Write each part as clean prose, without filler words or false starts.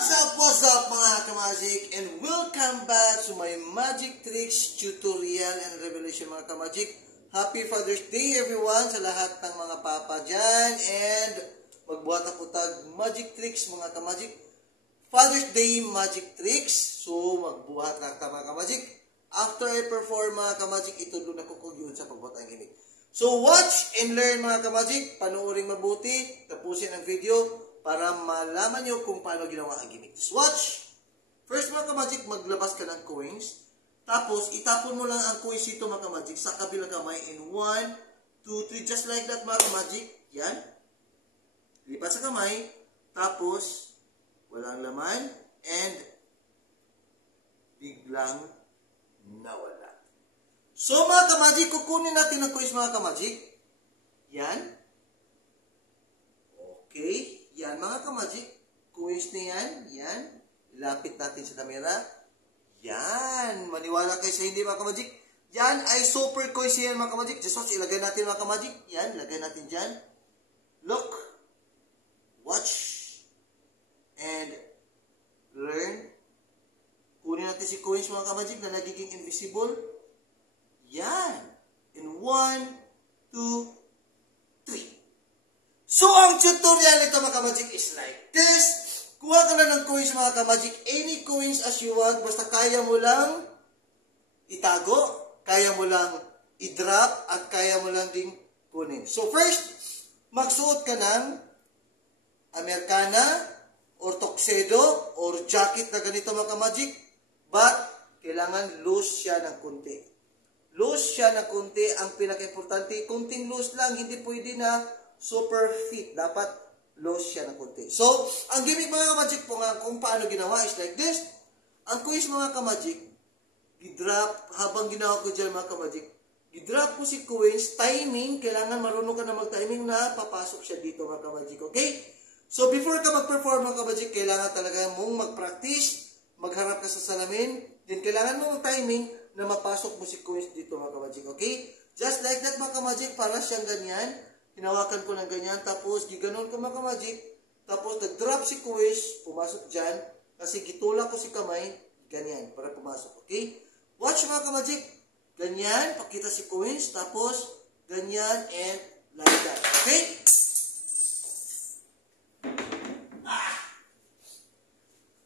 What's up mga kamagic, and welcome back to my magic tricks tutorial and revelation mga kamagic. Happy Father's Day everyone sa lahat ng mga papa dyan, and magbuhat ako tag magic tricks mga kamagic. Father's Day magic tricks, so magbuhat lang ta mga kamagic. After I perform mga kamagic, ito doon ako kugyun sa pagbuhat ang gimmick. So watch and learn mga kamagic, panoorin mabuti, tapusin ang video para malaman nyo kung paano ginawa ang gimmick. Just watch! First mga kamagic, maglabas ka ng coins. Tapos, itapon mo lang ang coins ito mga kamagic sa kabilang kamay in 1, 2, 3. Just like that mga kamagic. Yan. Lipat sa kamay. Tapos, walang laman. And, biglang nawala. So mga kamagic, kukunin natin ang coins mga kamagic. Yan. Okay. Yan mga kamagic, coins na yan, yan, ilapit natin sa camera, yan, maniwala kayo sa hindi mga kamagic, yan ay super coins yan mga kamagic, just watch, ilagay natin mga kamagic, yan, ilagay natin dyan, look, watch, and learn, kunin natin si coins mga kamagic na nagiging invisible, yan, in 1, 2, 3. So, ang tutorial nito mga kamagic is like this. Kuha ka na ng coins mga kamagic. Any coins as you want. Basta kaya mo lang itago. Kaya mo lang i-drop. At kaya mo lang ding kunin. So, first, magsuot ka ng Americana or tuxedo or jacket na ganito mga kamagic. But, kailangan loose siya ng kunti. Loose siya ng kunti. Ang pinaka-importante, kunting loose lang. Hindi pwede na super fit. Dapat loose siya ng konti. So, ang gimmick mga kamagic po nga kung paano ginawa is like this. Ang quiz mga kamagic, i-drop, habang ginawa ko dyan mga kamagic, i-drop ko si coins, timing, kailangan marunong ka na mag-timing na papasok siya dito mga kamagic. Okay? So, before ka mag-perform mga kamagic, kailangan talaga mong mag-practice, magharap ka sa salamin, then kailangan mo timing na mapasok mo si coins dito mga kamagic. Okay? Just like that mga kamagic, para siyang ganyan. Hinawakan ko ng ganyan, tapos giganon ko mga kamagic, tapos nag-drop si coins, pumasok dyan, kasi gitulak ko si kamay, ganyan, para pumasok, okay? Watch mga kamagic, ganyan, pakita si coins, tapos ganyan, and like that, okay?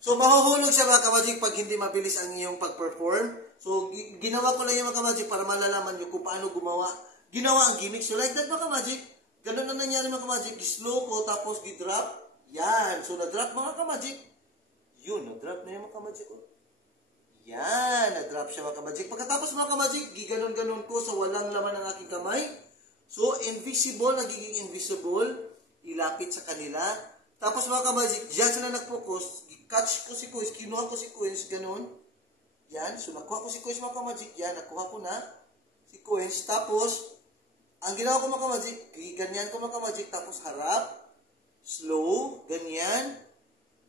So, mahuhulog siya mga kamagic pag hindi mabilis ang iyong pag-perform. So, ginawa ko lang yung mga kamagic para malalaman nyo kung paano ginawa ang gimmick. So, like that mga kamagic, ganun na nangyari mga kamagic, slow ko, tapos gi-drop, yan. So, na-drop mga kamagic, yun, na-drop na yung mga kamagic ko. Yan, na-drop siya mga kamagic. Pagkatapos mga kamagic, giganon-ganon ko sa walang laman ng aking kamay. So, invisible, nagiging invisible, ilapit sa kanila. Tapos mga kamagic, dyan sila nag-focus, catch ko si coins, kinuha ko si coins, ganun. Yan, so nakuha ko si coins mga kamagic, yan, nakuha ko na si coins. Tapos, ang ginawa ko mga kamagic, ganyan ko mga kamagic, tapos harap, slow, ganyan.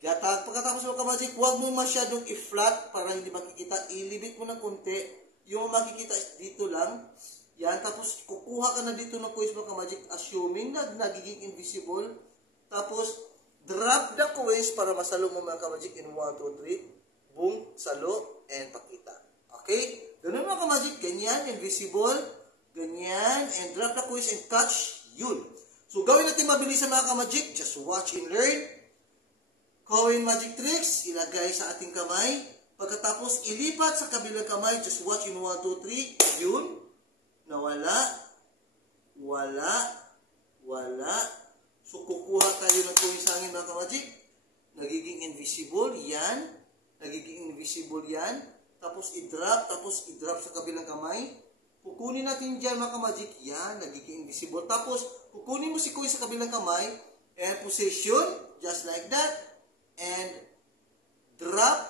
Pagkatapos mga kamagic, huwag mo masyadong i-flat para hindi makikita. Ilibit mo ng konti. Yung makikita dito lang. Yan, tapos kukuha ka na dito ng coins mga kamagic, assuming na nagiging invisible. Tapos, drop the coins para masalo mo mga kamagic in 1, 2, 3. Boom, salo, and pakita. Okay? Ganun mga kamagic, ganyan, invisible. Ganyan, and drop the coins and catch, yun. So, gawin natin mabilis sa mga kamagic. Just watch and learn. Coin magic tricks, ilagay sa ating kamay. Pagkatapos, ilipat sa kabilang kamay. Just watch in 1, 2, 3. Yun. Nawala. Wala. Wala. So, kukuha tayo ng coins sa akin mga kamagic. Nagiging invisible. Yan. Nagiging invisible yan. Tapos, i-drop. Tapos, i-drop sa kabilang kamay. Kukunin natin dyan mga kamagic, yan, nagiging invisible. Tapos, kukunin mo si coin sa kabilang kamay, and position, just like that, and drop,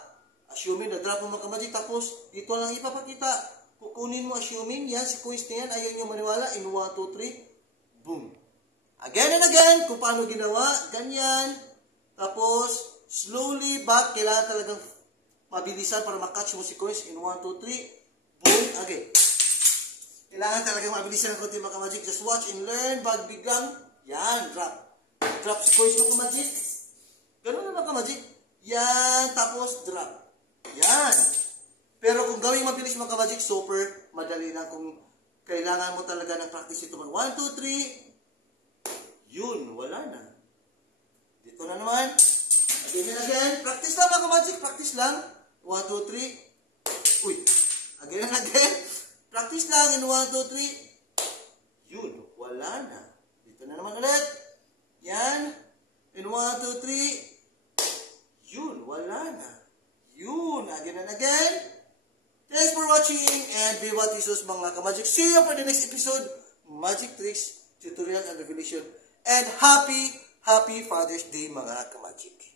assuming na drop mo mga kamagic, tapos, dito lang ipapakita, kukunin mo, assuming, yan, si coins na yan, ayaw nyo maniwala, in 1, 2, 3, boom. Again and again, kung paano ginawa, ganyan, tapos, slowly back, kailangan talagang mabilisan para makatch mo si coins, in 1, 2, 3, boom, again. Kailangan talagang mabilisan ng konti mga kamagic. Just watch and learn. Bag biglang, yan, drop. Drop si coins mga kamagic. Ganun na mga kamagic. Yan. Yan, tapos drop. Yan. Pero kung gawing mabilis mga ka-magic, super madali lang. Kung kailangan mo talaga ng practice ito. 1, 2, 3. Yun, wala na. Dito na naman. Again and again. Practice lang mga ka-magic. Practice lang. 1, 2, 3. Uy. Again and again. Practice lang in 1, 2, 3. Yun, wala na. Dito na naman ulit. Yan. In 1, 2, 3. Yun, wala na. Yun, again and again. Thanks for watching and be what Jesus mga ka-magic. See you for the next episode. Magic tricks, tutorial and revelation. And happy Father's Day mga ka-magic.